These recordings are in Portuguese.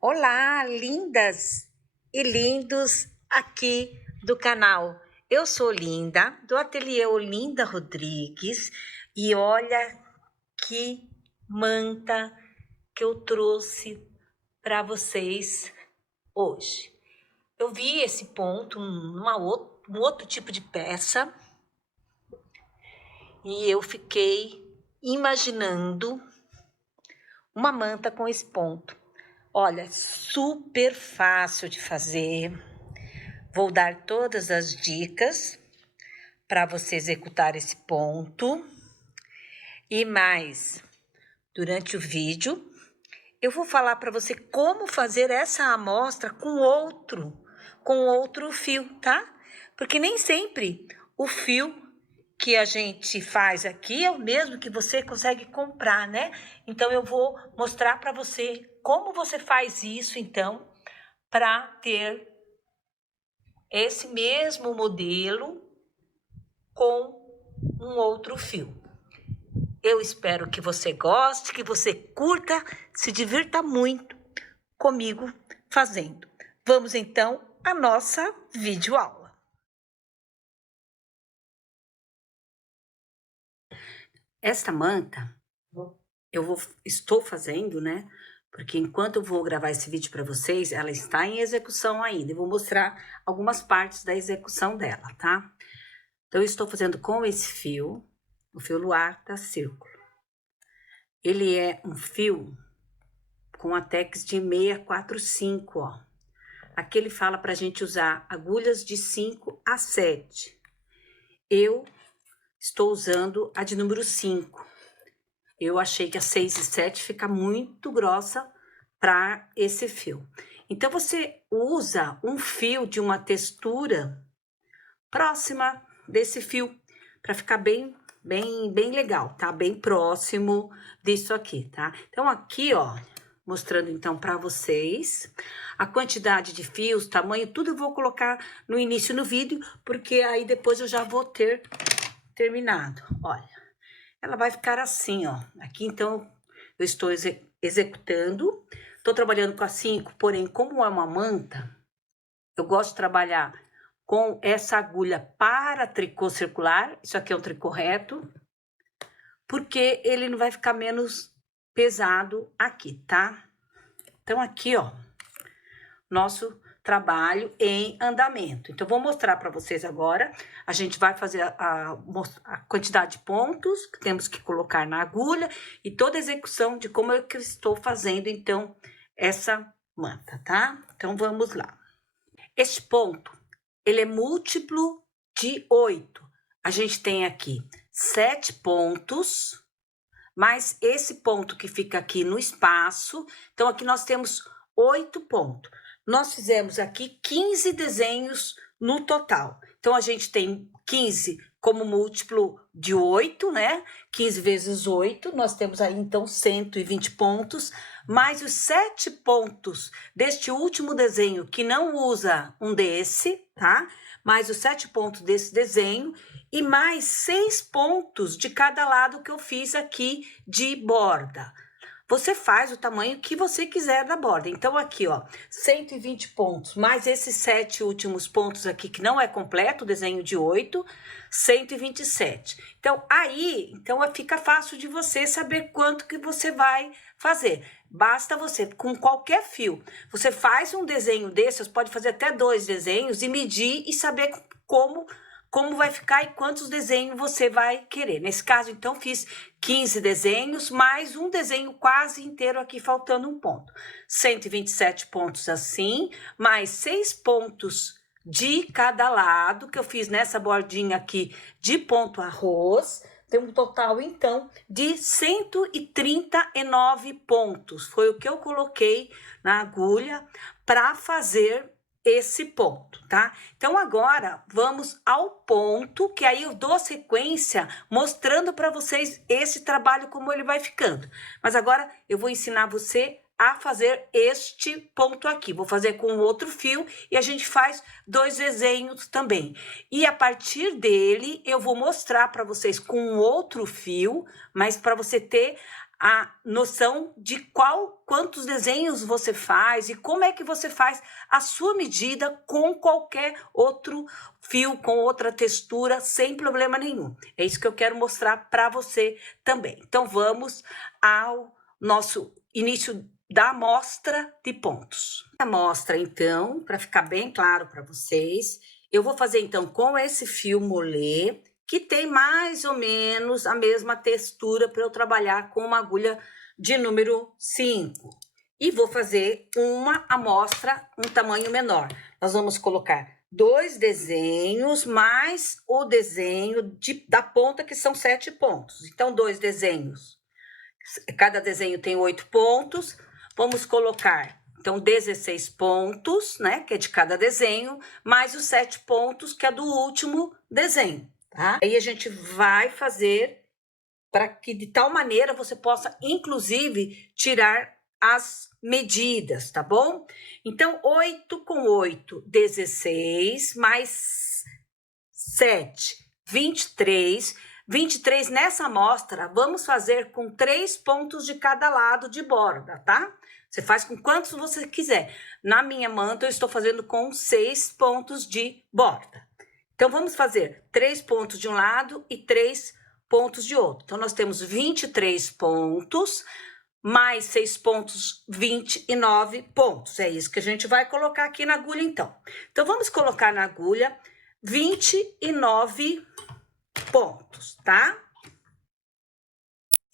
Olá, lindas e lindos aqui do canal. Eu sou Linda, do ateliê Olinda Rodrigues, e olha que manta que eu trouxe para vocês hoje. Eu vi esse ponto um outro tipo de peça e eu fiquei imaginando uma manta com esse ponto. Olha, super fácil de fazer. Vou dar todas as dicas para você executar esse ponto. E mais, durante o vídeo, eu vou falar para você como fazer essa amostra com outro fio, tá? Porque nem sempre o fio que a gente faz aqui é o mesmo que você consegue comprar, né? Então, eu vou mostrar para você como você faz isso, então, para ter esse mesmo modelo com um outro fio. Eu espero que você goste, que você curta, se divirta muito comigo fazendo. Vamos então à nossa videoaula. Esta manta estou fazendo, né? Porque enquanto eu vou gravar esse vídeo para vocês, ela está em execução ainda. Eu vou mostrar algumas partes da execução dela, tá? Então, eu estou fazendo com esse fio, o fio luar da Círculo. Ele é um fio com a Tex de 645, ó. Aqui ele fala pra gente usar agulhas de 5 a 7. Eu estou usando a de número 5. Eu achei que a 6 e 7 fica muito grossa para esse fio. Então, você usa um fio de uma textura próxima desse fio, para ficar bem legal, tá? Bem próximo disso aqui, tá? Então, aqui, ó, mostrando então para vocês a quantidade de fios, tamanho, tudo eu vou colocar no início no vídeo, porque aí depois eu já vou ter terminado. Olha, ela vai ficar assim, ó. Aqui, então, eu estou executando, tô trabalhando com a 5, porém, como é uma manta, eu gosto de trabalhar com essa agulha para tricô circular. Isso aqui é um tricô reto, porque ele não vai ficar menos pesado aqui, tá? Então, aqui, ó, nosso trabalho em andamento. Então, vou mostrar para vocês agora. A gente vai fazer a quantidade de pontos que temos que colocar na agulha e toda a execução de como eu estou fazendo, então, essa manta, tá? Então, vamos lá. Este ponto, ele é múltiplo de 8. A gente tem aqui 7 pontos, mais esse ponto que fica aqui no espaço. Então, aqui nós temos 8 pontos. Nós fizemos aqui 15 desenhos no total. Então, a gente tem 15 como múltiplo de 8, né? 15 vezes 8, nós temos aí, então, 120 pontos, mais os 7 pontos deste último desenho, que não usa um desse, tá? Mais os 7 pontos desse desenho, e mais 6 pontos de cada lado que eu fiz aqui de borda. Você faz o tamanho que você quiser da borda. Então, aqui, ó, 120 pontos, mais esses 7 últimos pontos aqui, que não é completo, o desenho de 8, 127. Então, aí, fica fácil de você saber quanto que você vai fazer. Basta você, com qualquer fio, você faz um desenho desse, você pode fazer até 2 desenhos e medir e saber como vai ficar e quantos desenhos você vai querer. Nesse caso, então, fiz 15 desenhos, mais um desenho quase inteiro aqui, faltando um ponto. 127 pontos assim, mais 6 pontos de cada lado, que eu fiz nessa bordinha aqui de ponto arroz. Tem um total, então, de 139 pontos. Foi o que eu coloquei na agulha para fazer esse ponto, tá? Então, agora, vamos ao ponto, que aí eu dou sequência mostrando para vocês esse trabalho, como ele vai ficando. Mas agora, eu vou ensinar você a fazer este ponto aqui. Vou fazer com outro fio e a gente faz 2 desenhos também. E a partir dele, eu vou mostrar para vocês com outro fio, mas para você ter a noção de quantos desenhos você faz e como é que você faz a sua medida com qualquer outro fio, com outra textura, sem problema nenhum. É isso que eu quero mostrar para você também. Então, vamos ao nosso início da amostra de pontos. A amostra, então, para ficar bem claro para vocês, eu vou fazer, então, com esse fio molê, que tem mais ou menos a mesma textura para eu trabalhar com uma agulha de número 5. E vou fazer uma amostra, um tamanho menor. Nós vamos colocar 2 desenhos, mais o desenho da ponta, que são 7 pontos. Então, 2 desenhos. Cada desenho tem 8 pontos. Vamos colocar, então, 16 pontos, né, que é de cada desenho, mais os 7 pontos, que é do último desenho, tá? Aí a gente vai fazer para que de tal maneira você possa, inclusive, tirar as medidas, tá bom? Então, 8 com 8, 16, mais 7, 23. 23 nessa amostra, vamos fazer com 3 pontos de cada lado de borda, tá? Você faz com quantos você quiser. Na minha manta, eu estou fazendo com 6 pontos de borda. Então, vamos fazer 3 pontos de um lado e 3 pontos de outro. Então, nós temos 23 pontos, mais 6 pontos, 29 pontos. É isso que a gente vai colocar aqui na agulha, então. Então, vamos colocar na agulha 29 pontos, tá?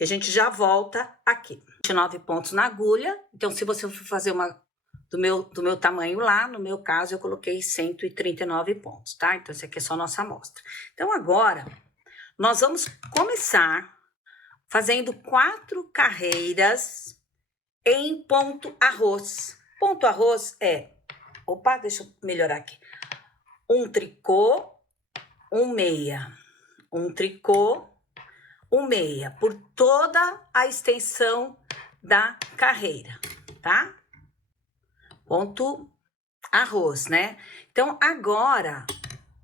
E a gente já volta aqui. 29 pontos na agulha. Então, se você for fazer uma do meu tamanho lá, no meu caso, eu coloquei 139 pontos, tá? Então, essa aqui é só a nossa amostra. Então, agora, nós vamos começar fazendo 4 carreiras em ponto arroz. Ponto arroz é... Opa, deixa eu melhorar aqui. Um tricô, um meia. Um tricô, um meia, por toda a extensão da carreira, tá? Ponto arroz, né? Então, agora,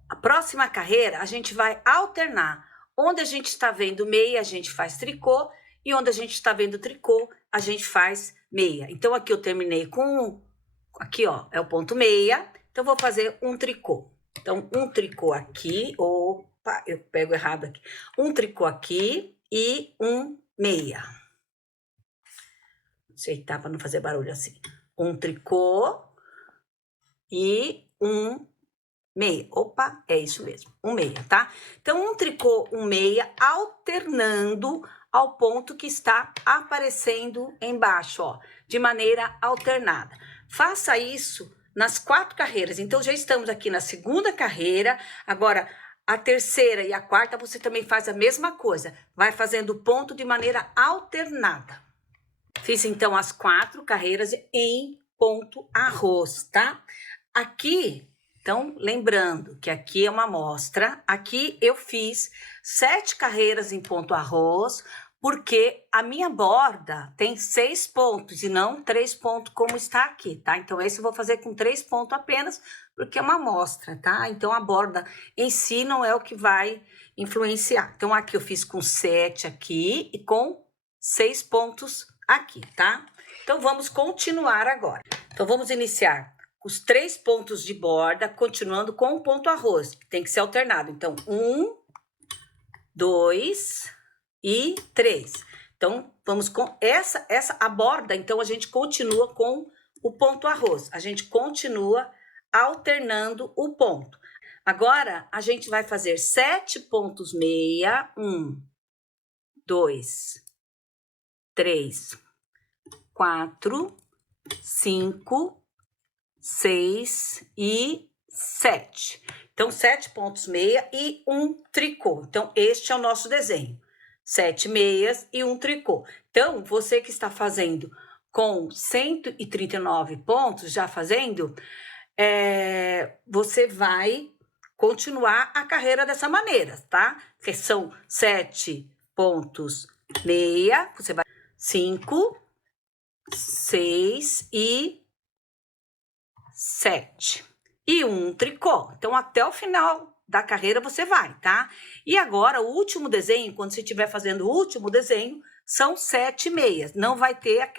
a próxima carreira, a gente vai alternar. Onde a gente está vendo meia, a gente faz tricô, e onde a gente está vendo tricô, a gente faz meia. Então, aqui eu terminei com... Aqui, ó, é o ponto meia. Então, vou fazer um tricô. Então, um tricô aqui, opa, eu pego errado aqui. Um tricô aqui e um meia. Ajeitar para não fazer barulho assim. Um tricô e um meia. Opa, é isso mesmo, um meia, tá? Então, um tricô, um meia, alternando ao ponto que está aparecendo embaixo, ó, de maneira alternada. Faça isso nas 4 carreiras. Então, já estamos aqui na segunda carreira. Agora, a terceira e a quarta, você também faz a mesma coisa. Vai fazendo ponto de maneira alternada. Fiz, então, as 4 carreiras em ponto arroz, tá? Aqui, então, lembrando que aqui é uma amostra. Aqui eu fiz 7 carreiras em ponto arroz, porque a minha borda tem 6 pontos e não 3 pontos como está aqui, tá? Então, esse eu vou fazer com 3 pontos apenas, porque é uma amostra, tá? Então, a borda em si não é o que vai influenciar. Então, aqui eu fiz com 7 aqui e com 6 pontos aqui, tá? Então, vamos continuar agora. Então, vamos iniciar os 3 pontos de borda, continuando com o ponto arroz, que tem que ser alternado. Então, 1, 2... e 3. Então, vamos com a borda, então, a gente continua com o ponto arroz. A gente continua alternando o ponto. Agora, a gente vai fazer 7 pontos meia. 1, 2, 3, 4, 5, 6 e 7. Então, 7 pontos meia e um tricô. Então, este é o nosso desenho. 7 meias e um tricô. Então, você que está fazendo com 139 pontos, já fazendo, você vai continuar a carreira dessa maneira, tá? Que são 7 pontos meia, você vai 5, 6 e 7. E um tricô. Então, até o final da carreira você vai, tá? E agora, o último desenho, quando você estiver fazendo o último desenho, são 7 meias. Não vai ter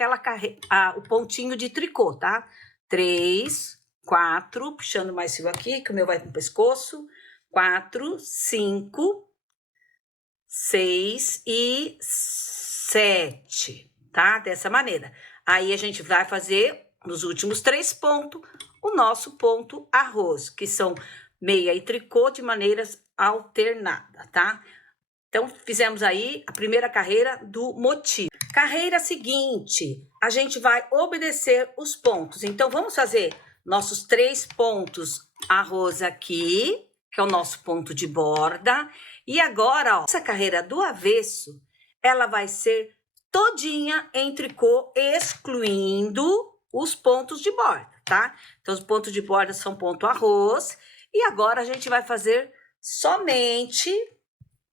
o pontinho de tricô, tá? 3, 4, puxando mais fio aqui, que o meu vai no pescoço. 4, 5, 6 e 7, tá? Dessa maneira. Aí a gente vai fazer, nos últimos 3 pontos, o nosso ponto arroz, que são meia e tricô de maneiras alternadas, tá? Então, fizemos aí a primeira carreira do motivo. Carreira seguinte, a gente vai obedecer os pontos. Então, vamos fazer nossos 3 pontos arroz aqui, que é o nosso ponto de borda. E agora, ó, essa carreira do avesso, ela vai ser todinha em tricô, excluindo os pontos de borda, tá? Então, os pontos de borda são ponto arroz. E agora, a gente vai fazer somente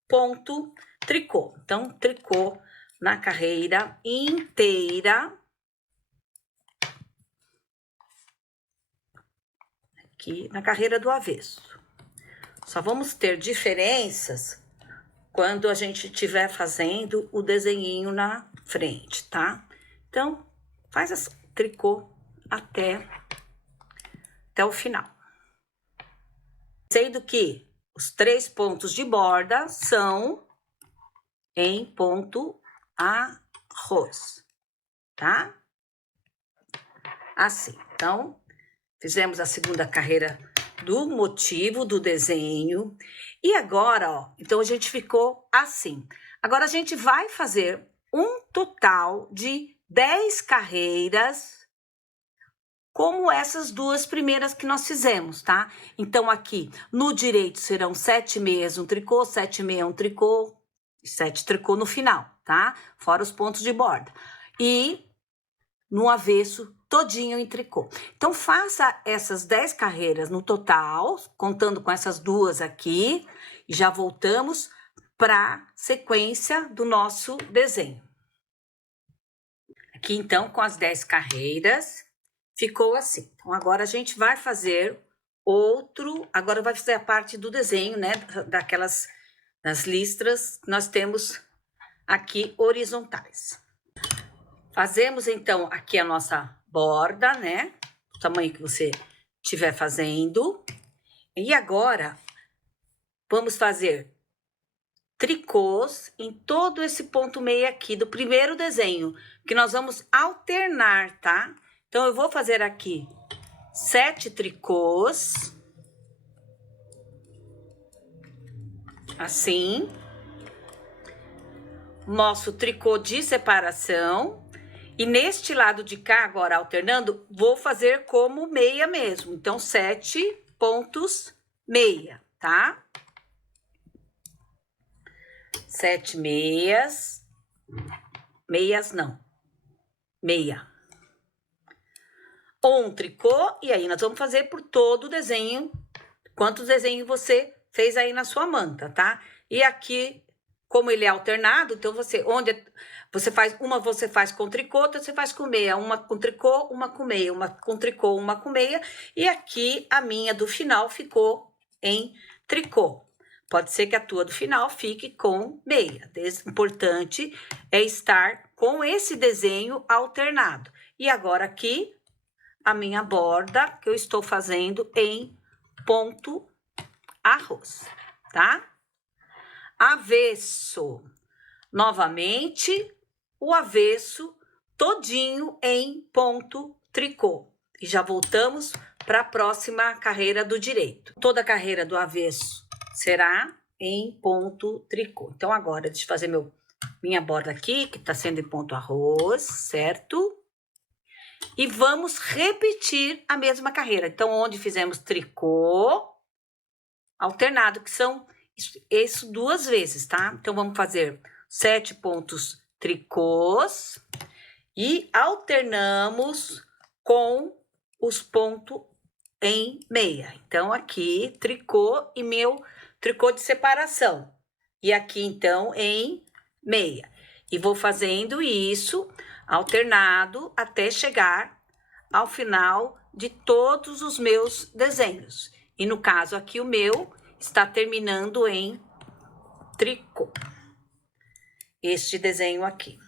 ponto tricô. Então, tricô na carreira inteira. Aqui na carreira do avesso. Só vamos ter diferenças quando a gente estiver fazendo o desenhinho na frente, tá? Então, faz esse tricô até o final. Sendo que os 3 pontos de borda são em ponto arroz, tá? Assim, então, fizemos a segunda carreira do motivo, do desenho. E agora, ó, então a gente ficou assim. Agora a gente vai fazer um total de 10 carreiras, como essas 2 primeiras que nós fizemos, tá? Então, aqui, no direito, serão 7 meias, um tricô, 7 meias, um tricô, 7 tricô no final, tá? Fora os pontos de borda. E no avesso, todinho em tricô. Então, faça essas 10 carreiras no total, contando com essas 2 aqui, e já voltamos para a sequência do nosso desenho. Aqui, então, com as 10 carreiras, ficou assim. Então, agora a gente vai fazer agora vai fazer a parte do desenho, né, das listras que nós temos aqui horizontais. Fazemos, então, aqui a nossa borda, né? Do tamanho que você estiver fazendo. E agora, vamos fazer tricôs em todo esse ponto meio aqui do primeiro desenho, que nós vamos alternar, tá? Então, eu vou fazer aqui 7 tricôs. Assim. Nosso tricô de separação. E neste lado de cá, agora alternando, vou fazer como meia mesmo. Então, 7 pontos meia, tá? 7 meias. Meias não. Meia. Um tricô, e aí nós vamos fazer por todo o desenho, quantos desenhos você fez aí na sua manta, tá? E aqui, como ele é alternado, então onde você faz com tricô, outra você faz com meia, uma com tricô, uma com meia, uma com tricô, uma com meia, e aqui a minha do final ficou em tricô. Pode ser que a tua do final fique com meia. O importante é estar com esse desenho alternado. E agora aqui, a minha borda que eu estou fazendo em ponto arroz, tá? Avesso. Novamente, o avesso todinho em ponto tricô. E já voltamos para a próxima carreira do direito. Toda a carreira do avesso será em ponto tricô. Então, agora, deixa eu fazer minha borda aqui, que está sendo em ponto arroz, certo? E vamos repetir a mesma carreira. Então, onde fizemos tricô alternado, que são isso 2 vezes, tá? Então, vamos fazer 7 pontos tricôs e alternamos com os pontos em meia. Então, aqui, tricô e meu tricô de separação. E aqui, então, em meia. E vou fazendo isso alternado até chegar ao final de todos os meus desenhos. E no caso aqui, o meu está terminando em tricô. Este desenho aqui.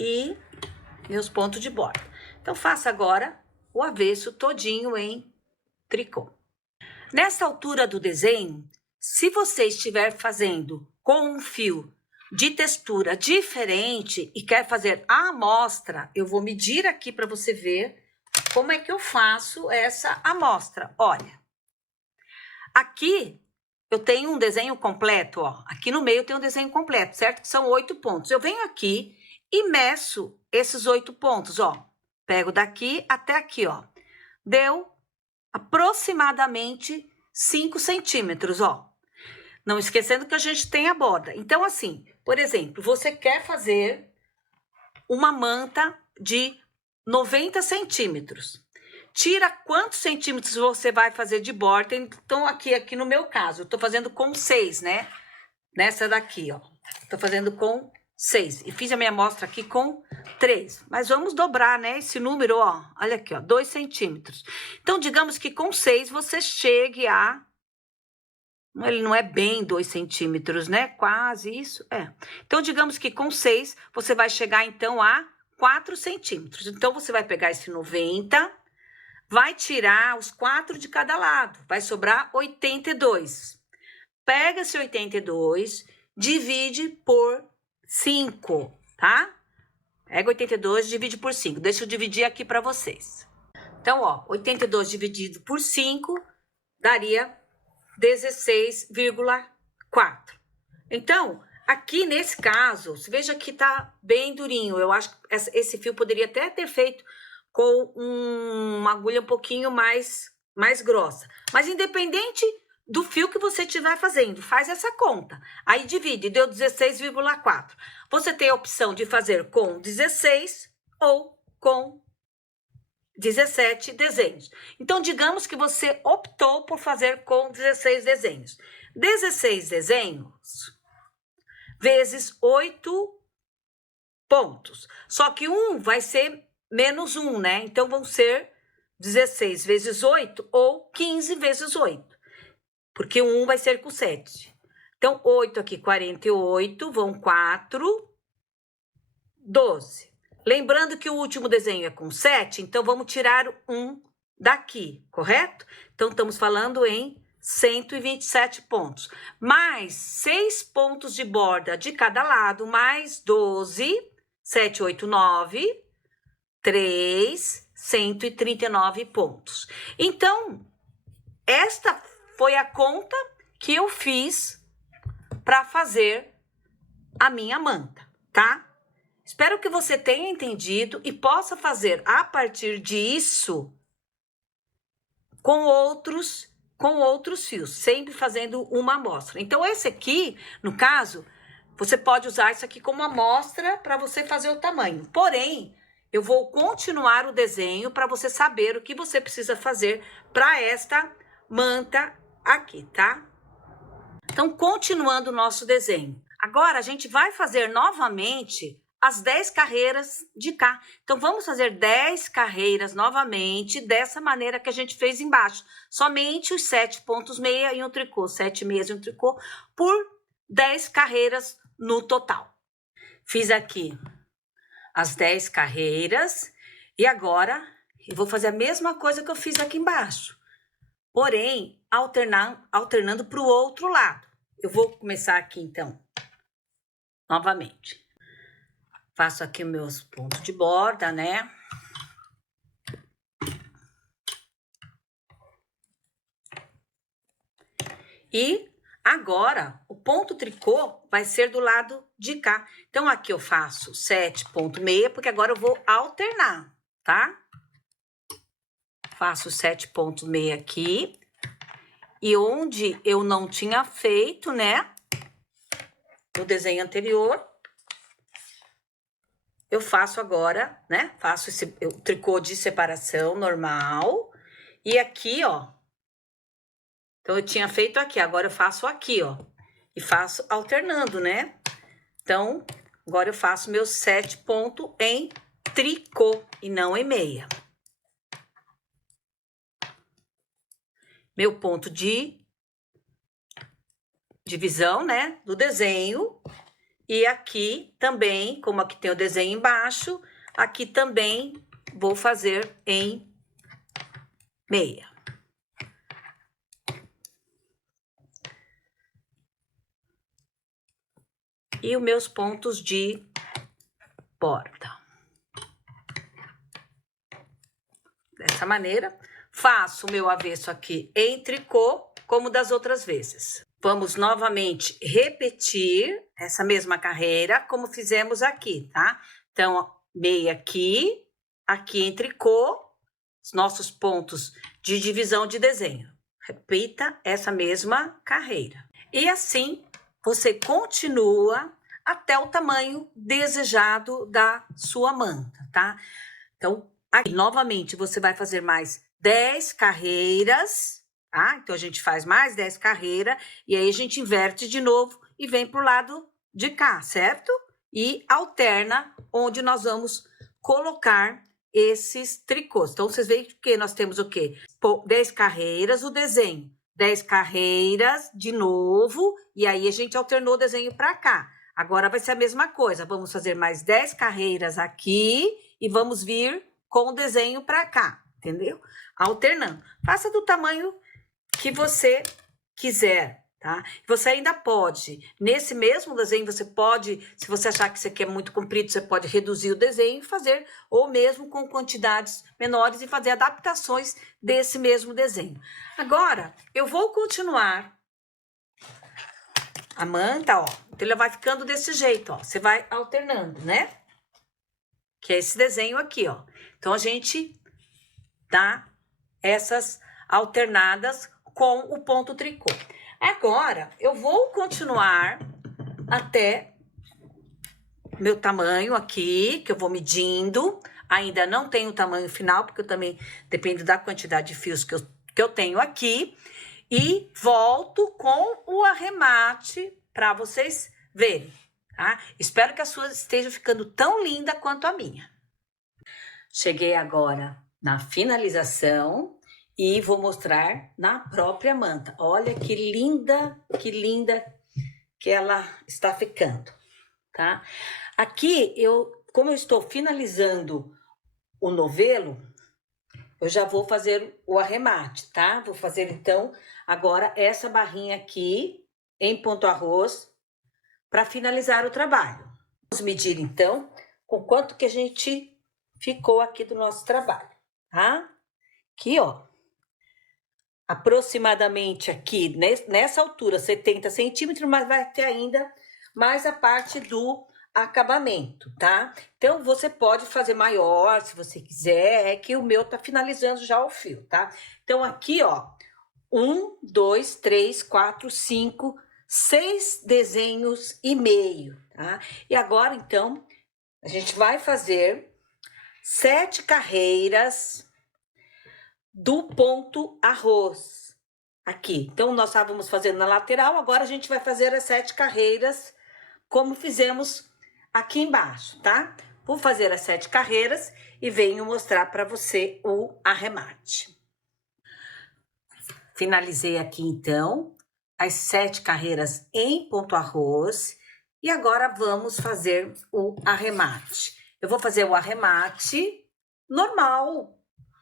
e meus pontos de borda. Então, faço agora o avesso todinho em tricô. Nessa altura do desenho, se você estiver fazendo com um fio de textura diferente e quer fazer a amostra, eu vou medir aqui para você ver como é que eu faço essa amostra. Olha, aqui eu tenho um desenho completo, ó. Aqui no meio tem um desenho completo, certo? Que são 8 pontos. Eu venho aqui e meço esses 8 pontos, ó. Pego daqui até aqui, ó. Deu aproximadamente 5 centímetros, ó. Não esquecendo que a gente tem a borda. Então, assim, por exemplo, você quer fazer uma manta de 90 centímetros. Tira quantos centímetros você vai fazer de borda. Então, aqui no meu caso, eu tô fazendo com 6, né? Nessa daqui, ó. Tô fazendo com 6. E fiz a minha amostra aqui com 3. Mas vamos dobrar, né? Esse número, ó. Olha aqui, ó. 2 centímetros. Então, digamos que com 6 você chegue a... Ele não é bem 2 centímetros, né? Quase isso, é. Então, digamos que com 6 você vai chegar, então, a 4 centímetros. Então, você vai pegar esse 90... vai tirar os 4 de cada lado, vai sobrar 82. Pega esse 82, divide por 5, tá? Pega 82, divide por 5. Deixa eu dividir aqui para vocês. Então, ó, 82 dividido por 5 daria 16,4. Então, aqui nesse caso, veja que tá bem durinho. Eu acho que esse fio poderia até ter feito com uma agulha um pouquinho mais grossa. Mas independente do fio que você estiver fazendo, faz essa conta. Aí divide, deu 16,4. Você tem a opção de fazer com 16 ou com 17 desenhos. Então, digamos que você optou por fazer com 16 desenhos. 16 desenhos vezes 8 pontos. Só que um vai ser menos 1, né? Então, vão ser 16 vezes 8 ou 15 vezes 8. Porque o 1 vai ser com 7. Então, 8 aqui, 48, vão 4, 12. Lembrando que o último desenho é com 7, então vamos tirar 1 daqui, correto? Então, estamos falando em 127 pontos. Mais 6 pontos de borda de cada lado, mais 12, 7, 8, 9... 139 pontos. Então, esta foi a conta que eu fiz para fazer a minha manta, tá? Espero que você tenha entendido e possa fazer a partir disso com outros fios, sempre fazendo uma amostra. Então, esse aqui, no caso, você pode usar isso aqui como amostra para você fazer o tamanho. Porém, eu vou continuar o desenho para você saber o que você precisa fazer para esta manta aqui, tá? Então, continuando o nosso desenho. Agora, a gente vai fazer novamente as 10 carreiras de cá. Então, vamos fazer 10 carreiras novamente, dessa maneira que a gente fez embaixo. Somente os 7 pontos meia e um tricô, 7 meias e um tricô, por 10 carreiras no total. Fiz aqui as 10 carreiras e agora eu vou fazer a mesma coisa que eu fiz aqui embaixo, porém alternando para o outro lado. Eu vou começar aqui então, novamente. Faço aqui meus pontos de borda, né? E agora, o ponto tricô vai ser do lado de cá. Então, aqui eu faço 7,6, porque agora eu vou alternar, tá? Faço 7,6 aqui. E onde eu não tinha feito, né? No desenho anterior, eu faço agora, né? Faço esse tricô de separação normal. E aqui, ó. Então, eu tinha feito aqui, agora eu faço aqui, ó. E faço alternando, né? Então, agora eu faço meus 7 pontos em tricô e não em meia. Meu ponto de divisão, né? Do desenho. E aqui também, como aqui tem o desenho embaixo, aqui também vou fazer em meia. E os meus pontos de borda. Dessa maneira, faço o meu avesso aqui em tricô, como das outras vezes. Vamos novamente repetir essa mesma carreira, como fizemos aqui, tá? Então, meia aqui, aqui em tricô, os nossos pontos de divisão de desenho. Repita essa mesma carreira. E assim, você continua até o tamanho desejado da sua manta, tá? Então, aqui, novamente, você vai fazer mais 10 carreiras, tá? Então, a gente faz mais 10 carreiras, e aí a gente inverte de novo e vem pro lado de cá, certo? E alterna onde nós vamos colocar esses tricôs. Então, vocês veem que nós temos o quê? 10 carreiras, o desenho. 10 carreiras, de novo, e aí a gente alternou o desenho para cá. Agora vai ser a mesma coisa, vamos fazer mais 10 carreiras aqui e vamos vir com o desenho para cá, entendeu? Alternando. Faça do tamanho que você quiser, tá? Você ainda pode, nesse mesmo desenho, você pode, se você achar que isso aqui é muito comprido, você pode reduzir o desenho e fazer, ou mesmo com quantidades menores e fazer adaptações desse mesmo desenho. Agora, eu vou continuar a manta, ó, então ela vai ficando desse jeito, ó, você vai alternando, né? Que é esse desenho aqui, ó. Então, a gente dá essas alternadas com o ponto tricô. Agora, eu vou continuar até meu tamanho aqui, que eu vou medindo. Ainda não tenho o tamanho final, porque eu também depende da quantidade de fios que eu tenho aqui. E volto com o arremate para vocês verem, tá? Espero que a sua esteja ficando tão linda quanto a minha. Cheguei agora na finalização e vou mostrar na própria manta. Olha que linda que ela está ficando, tá? Aqui, como eu estou finalizando o novelo, eu já vou fazer o arremate, tá? Vou fazer, então, agora essa barrinha aqui em ponto arroz para finalizar o trabalho. Vamos medir, então, com quanto que a gente ficou aqui do nosso trabalho, tá? Aqui, ó. Aproximadamente aqui, nessa altura, 70 centímetros, mas vai ter ainda mais a parte do acabamento, tá? Então, você pode fazer maior, se você quiser, é que o meu tá finalizando já o fio, tá? Então, aqui, ó, 1, 2, 3, 4, 5, 6 desenhos e meio, tá? E agora, então, a gente vai fazer 7 carreiras do ponto arroz, aqui. Então, nós estávamos fazendo na lateral, agora a gente vai fazer as 7 carreiras, como fizemos aqui embaixo, tá? Vou fazer as 7 carreiras e venho mostrar para você o arremate. Finalizei aqui, então, as 7 carreiras em ponto arroz e agora vamos fazer o arremate. Eu vou fazer o arremate normal,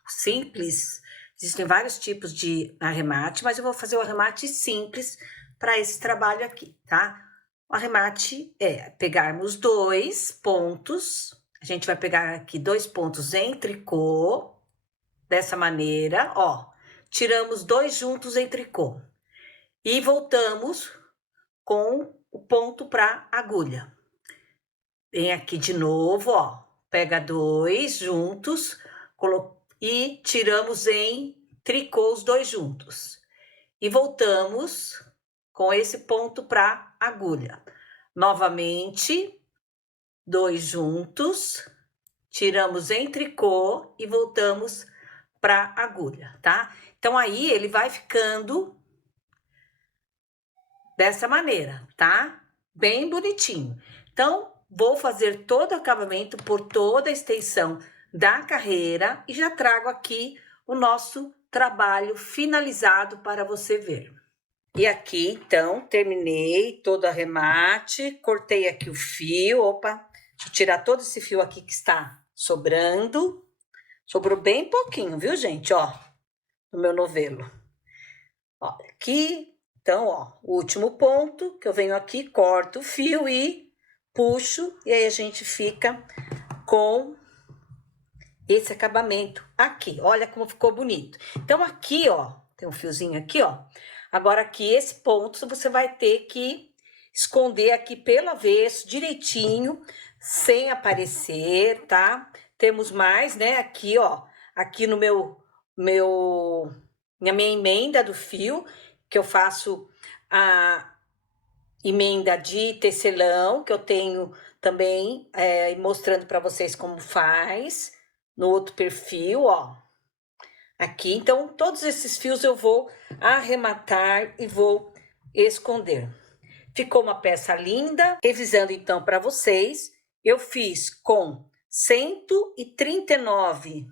simples. Existem vários tipos de arremate, mas eu vou fazer o arremate simples para esse trabalho aqui, tá? O arremate é pegarmos 2 pontos, a gente vai pegar aqui 2 pontos em tricô, dessa maneira, ó, tiramos 2 juntos em tricô e voltamos com o ponto para agulha. Vem aqui de novo, ó, pega 2 juntos e tiramos em tricô os 2 juntos. E voltamos com esse ponto para agulha. Novamente, 2 juntos, tiramos em tricô e voltamos para agulha, tá? Então, aí ele vai ficando dessa maneira, tá? Bem bonitinho. Então, vou fazer todo o acabamento por toda a extensão da carreira e já trago aqui o nosso trabalho finalizado para você ver. E aqui, então, terminei todo o arremate, cortei aqui o fio, opa, deixa eu tirar todo esse fio aqui que está sobrando. Sobrou bem pouquinho, viu, gente, ó, no meu novelo. Ó, aqui, então, ó, o último ponto, que eu venho aqui, corto o fio e puxo, e aí a gente fica com esse acabamento aqui. Olha como ficou bonito. Então, aqui, ó, tem um fiozinho aqui, ó. Agora, aqui, esse ponto, você vai ter que esconder aqui pelo avesso, direitinho, sem aparecer, tá? Temos mais, né, aqui, ó, aqui no na minha emenda do fio, que eu faço a emenda de tecelão, que eu tenho também mostrando para vocês como faz, no outro perfil, ó. Aqui, então, todos esses fios eu vou arrematar e vou esconder. Ficou uma peça linda. Revisando, então, para vocês, eu fiz com 139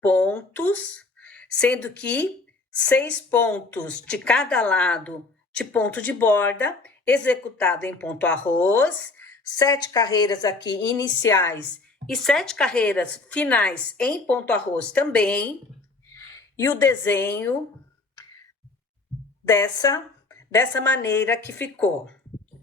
pontos, sendo que 6 pontos de cada lado de ponto de borda, executado em ponto arroz, 7 carreiras aqui iniciais e 7 carreiras finais em ponto arroz também, e o desenho dessa maneira que ficou,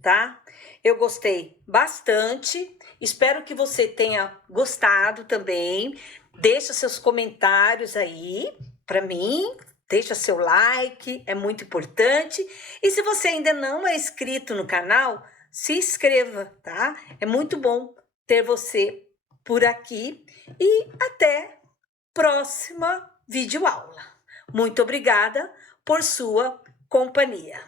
tá? Eu gostei bastante, espero que você tenha gostado também. Deixa seus comentários aí para mim, deixa seu like, é muito importante. E se você ainda não é inscrito no canal, se inscreva, tá? É muito bom ter você por aqui e até próxima videoaula. Muito obrigada por sua companhia.